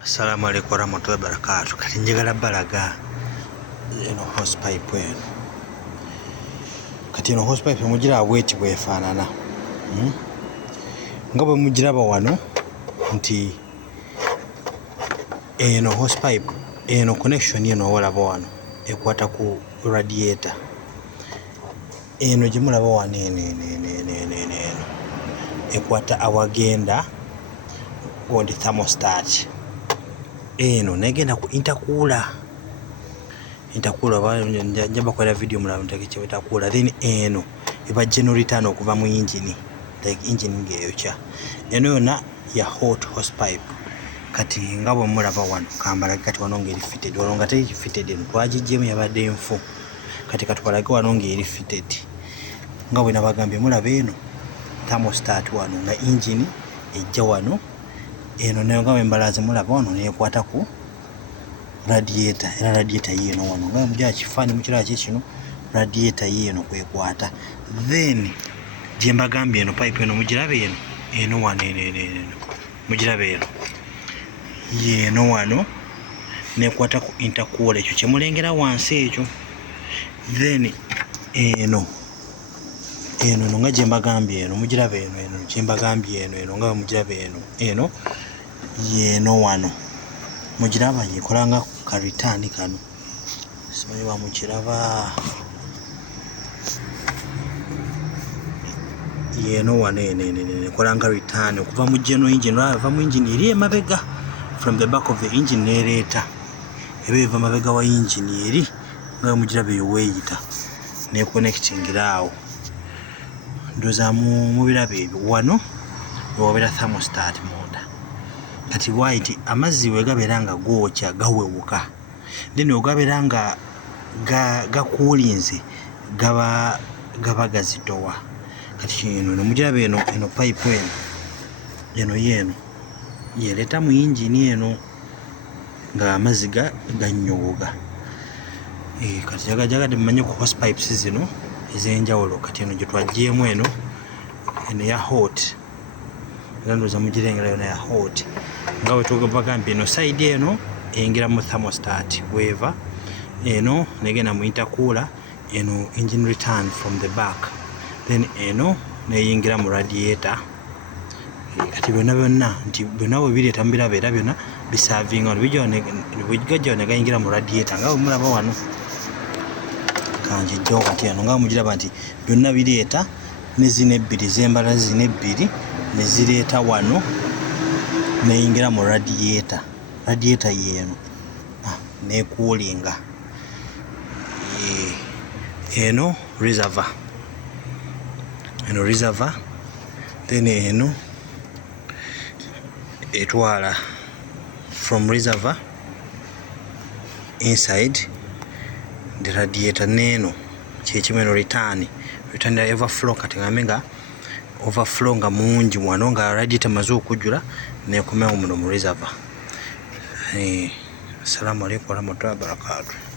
Assalamu alaikum warahmatullahi wabarakatuh. Kati njagala balaga eno hose pipe eno. Kati eno hose pipe mugiraba bweti bwefaanana. Nga bwe mugiraba wano nti eno hose pipe eno connection eno walaba wano ekwata ku radiator. Eno gye mulaba wano eno ekwata awagenda on the thermostat. Eno negenda ku intercooler njaba kola video mulaba ntakiche intercooler. Then eno eba generator okuva mu engine, like engine ngeyokya. Eno yona ya hot hose pipe. Kati nga bwe mulaba wano kambala kati wano ngeri fitted, wano nga teri fitted eno twagijjemu yabadde enfu. Kati katwalage wano ngeri fitted. Nga bwe nabagambye mulaba eno thermostat wano nga engine ejja wano. Eno nayo nga embalazi mulaba wano nekwata ku radiator. Era radiator yeno wano nga mujja kifaani mukiraba kino radiator yeno kwekwata. Then gye mbagambye eno pipe eno mugiraba eno wano eno mugiraba eno yeno wano nekwata ku intercooler, ekyo kye mulengera wansi ekyo. Then eno nga gye mbagambye eno mugiraba eno gye mbagambye eno nga mugiraba eno yeno wano mugiraba yekola nga ka return kano. Simanyi ba mukiraba yeno wano ekola nga return okuva mu geno engine. Ava mu engine eri emabega, from the back of the engine nereeta eba mabega wa engine eri nga mugiraba eyo weeyita ne connectingira awo. Ndoza mu biraba ebyo wano wabera thermostat munda. Kati white amazzi we gabeera nga gwokya gawewuka, then ogabera nga gakuulinze gaba gazitowa. Kati eno nemugiraba eno pipe eno yeno yereeta mu engine eno nga amazzi ganyooga. Kati jagadde mumanye ku hose pipes zino ez'enjawulo. Kati eno gye twaggyemu eno ya hot, era ndowooza mugirengera yona ya hot. Nga bwe tugambye eno side eno eyingira mu thermostat weva, eno negenda mu intercooler, eno engine return from the back, then eno neyingira mu radiator. Kati byonna nti byonna bwe bireeta mubiraba era byonna bisavinga wano bijja ne gayingira mu radiator nga bwe mulaba wano. Kanjejjawo kati eno nga mugiraba nti byonna bireeta ne zino ebbiri zembala zino ebbiri ne zireeta wano neyingira mu radiator. Radiator yeno nekuulinga. Eno reservoir, then eno etwala from reservoir inside the radiator. Neno kyekimeno return ya overflow. Kati ngambe nga overflow nga mungi wano nga radiator maze okujjula nekomera muno mu reservoir. Assalamu alaikum warahmatullahi wabarakatuh.